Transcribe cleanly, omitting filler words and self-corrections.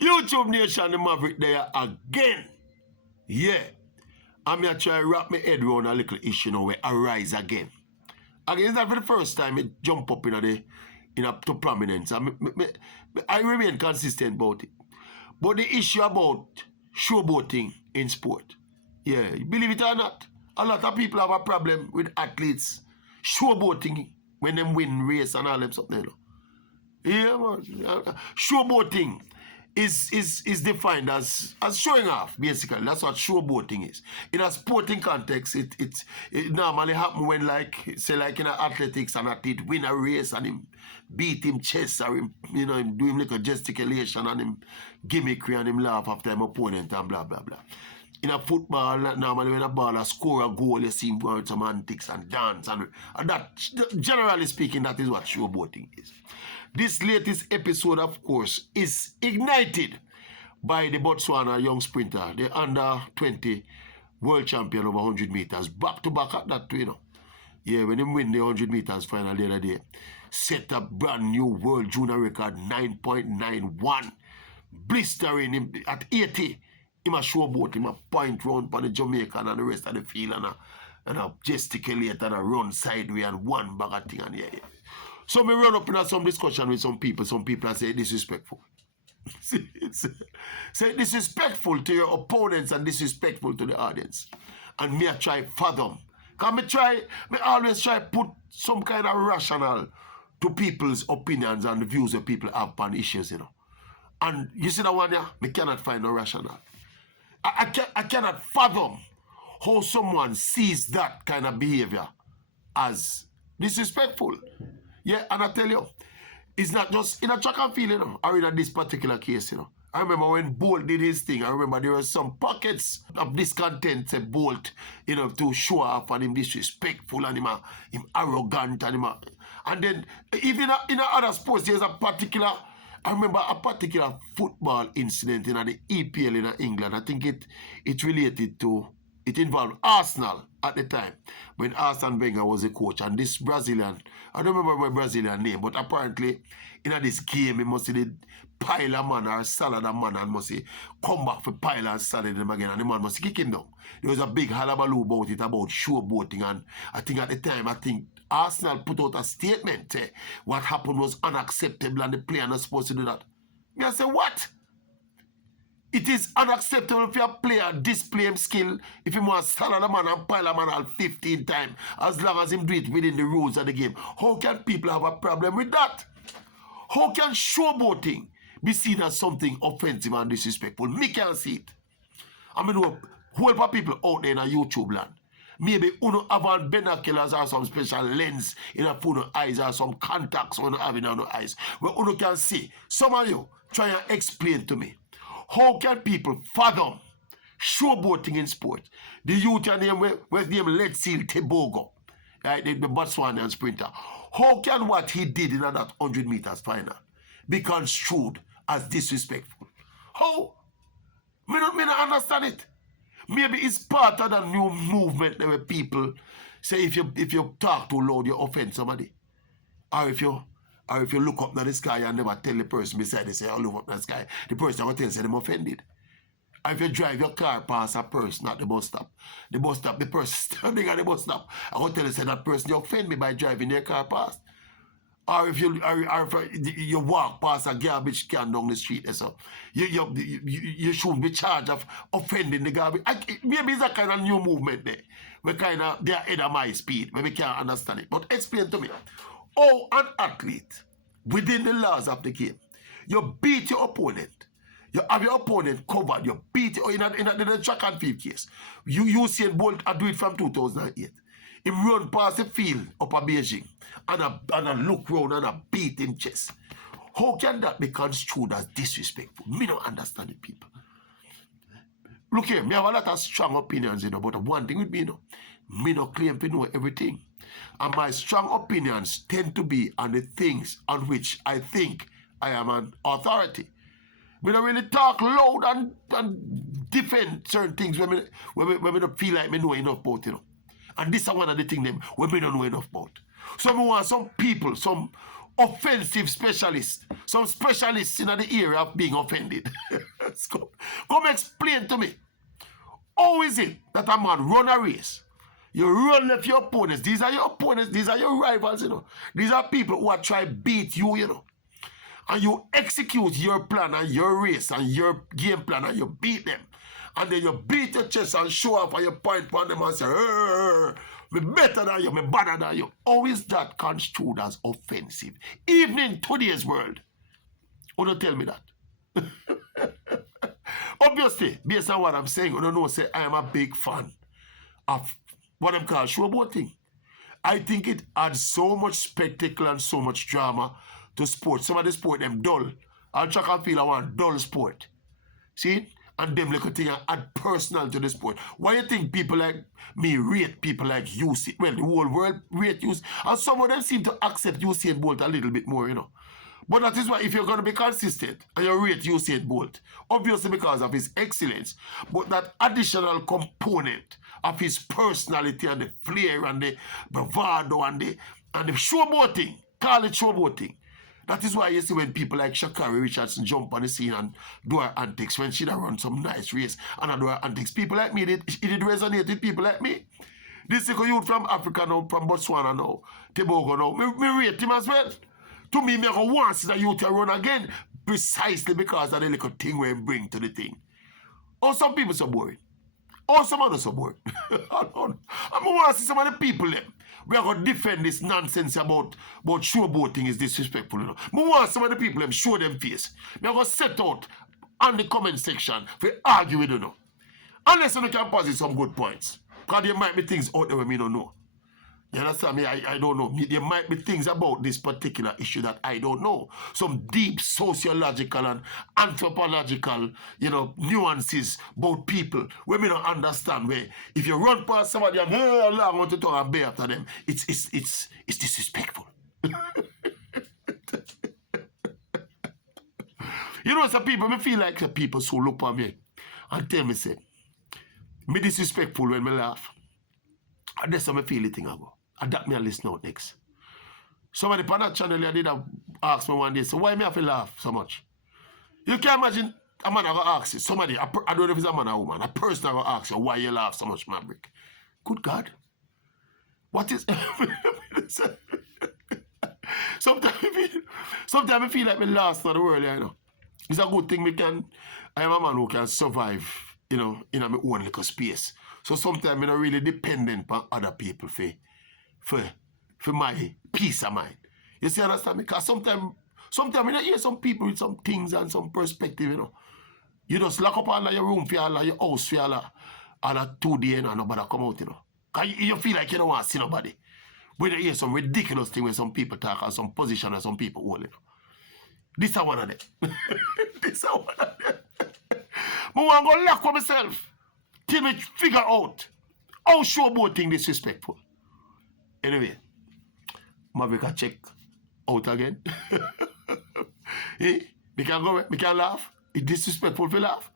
YouTube Nation, the Maverick there again. Yeah. I'm here try to wrap my head around a little issue now where arise again. Again, it's not for the first time it jump up to prominence. I remain consistent about it. But the issue about showboating in sport, yeah, believe it or not, a lot of people have a problem with athletes showboating when them win race and all them something. Yeah, man. Showboating is defined as showing off, basically. That's what showboating is. In a sporting context, it normally happen when, like, say, like in athletics, an athlete win a race and him beat him chest or him, him do him like a gesticulation and him gimmickry and him laugh after him opponent and blah, blah, blah. In a football, normally when a baller score a goal, you see him going with some antics and dance. And that, generally speaking, that is what showboating is. This latest episode, of course, is ignited by the Botswana young sprinter, the under-20 world champion over 100 meters. Back to back at that, Yeah, when he win the 100 meters final the other day, set a brand new world junior record, 9.91. Blistering him at 80. Him a showboat, him a point round for the Jamaican and the rest of the field and a gesticulate and a run sideways and one bag of thing and yeah. So me run up in some discussion with some people. Some people say disrespectful. Say disrespectful to your opponents and disrespectful to the audience. And me I try fathom. Cause me always try put some kind of rationale to people's opinions and the views that people have on issues, And you see that one there? Me cannot find no rationale. I cannot fathom how someone sees that kind of behavior as disrespectful. Yeah, and I tell you, it's not just in a track and field, or in this particular case, I remember when Bolt did his thing, I remember there were some pockets of discontent to Bolt, to show off and him disrespectful and him arrogant and then even in other sports, there's a particular, I remember a particular football incident in the EPL in England. I think it related to, it involved Arsenal at the time when Arsene Wenger was a coach. And this Brazilian, I don't remember my Brazilian name, but apparently in this game, he must have pile a man or salad a man and must come back for pile and salad him again. And the man must kick him down. There was a big hullabaloo about it, about showboating. And I think at the time, Arsenal put out a statement. What happened was unacceptable and the player not supposed to do that. I say, what? It is unacceptable for a player display him skill if he wants to stand a man and pile a man all 15 times, as long as him do it within the rules of the game. How can people have a problem with that? How can showboating be seen as something offensive and disrespectful? Me can't see it. I mean, a whole lot of people out there in a YouTube land. Maybe uno have binoculars or some special lens in a phone eyes or some contacts uno have in our eyes where uno can see. Some of you try and explain to me. How can people fathom showboating in sport? The youth and name was named LETSILE TEBOGO, right? The Botswana sprinter. How can what he did in that 100 meters final be construed as disrespectful? How? Me not understand it. Maybe it's part of the new movement where people say if you talk too loud, you offend somebody. Or if you look up to the sky and never tell the person beside you, say, oh, look up to the sky, the person will tell you, say, them offended. Or if you drive your car past a person at the bus stop, the person standing at the bus stop, I will tell you, say, that person, you offend me by driving your car past. Or if you walk past a garbage can down the street, so you shouldn't be charged of offending the garbage. Maybe it's a kind of new movement there. They are ahead of my speed, where we can't understand it. But explain to me. Oh, an athlete, within the laws of the game, you beat your opponent. You have your opponent covered. You beat it in a track and field case. Usain Bolt, I do it from 2008. He run past the field up at Beijing and I look round and I beat him chest. How can that be construed as disrespectful? Me don't understand it, people. Look here, me have a lot of strong opinions, but one thing with me, me no claim to know everything. And my strong opinions tend to be on the things on which I think I am an authority. We don't really talk loud and defend certain things when we don't feel like we know enough about, And this is one of the things we don't know enough about. So we want some people, some offensive specialists. Some specialists in the area of being offended. Come explain to me. How is it that a man run a race? You run left your opponents. These are your opponents. These are your rivals, you know. These are people who are trying to beat you, you know. And you execute your plan and your race and your game plan and you beat them. And then you beat your chest and show off and you point on them and say, me better than you, me better than you. How is that construed as offensive? Even in today's world. Oh, don't tell me that. Obviously, based on what I'm saying, I don't know, say I am a big fan of what I'm called showboating. I think it adds so much spectacle and so much drama to sport. Some of the sport, them dull. I'll track and feel I want dull sport. See? And them little thing add personal to the sport. Why you think people like me rate people like Usain? Well, the whole world rate Usain. And some of them seem to accept Usain Bolt a little bit more, you know. But that is why if you're going to be consistent and you rate Usain Bolt, obviously because of his excellence, but that additional component of his personality and the flair and the bravado and the showboating, call it showboating. That is why you see when people like Sha'Carri Richardson jump on the scene and do her antics when she done run some nice race and I do her antics. People like me, it did resonate with people like me. This is a youth from Africa now, from Botswana now, Tebogo now. Me rate him as well. To me, I want to see the youth run again precisely because of the little thing we bring to the thing. Oh, some people so boring. Oh, some others so boring. I want to see some of the people them. We are going to defend this nonsense about showboating is disrespectful. You know? I want some of the people them show them face. We are going to set out on the comment section for argue with you know. Unless you can posit some good points. Because there might be things out there we don't know. You understand me? I don't know. There might be things about this particular issue that I don't know. Some deep sociological and anthropological, you know, nuances about people where we don't understand. Where if you run past somebody and I want to talk and bear after them, it's disrespectful. You know, some people, me feel like the people so look at me and tell me, say, me disrespectful when me laugh. And that's how me feel the thing I go. And that me a listen out next. Somebody on that channel I did ask me one day, so why me have to laugh so much? You can imagine a man I go ask you, somebody, I don't know if it's a man or a woman, a person I go ask you why you laugh so much, Maverick. Good God. What is sometimes I feel like me last of the world, you know. It's a good thing I am a man who can survive, you know, in my own little space. So sometimes I'm not really dependent on other people for my peace of mind. You see, understand me? Because sometimes I hear some people with some things and some perspective, you know. You just lock up all of your room for all of your house for all of 2 days and nobody come out, you know. Because you feel like you don't want to see nobody. But you hear some ridiculous thing when some people talk and some position and some people hold, you know. This is one of them. This is one of them. I want to go lock up myself till me figure out how showboating disrespectful. Anyway, Maverick a check out again. Eh? Me can go, me can laugh. It's disrespectful to laugh.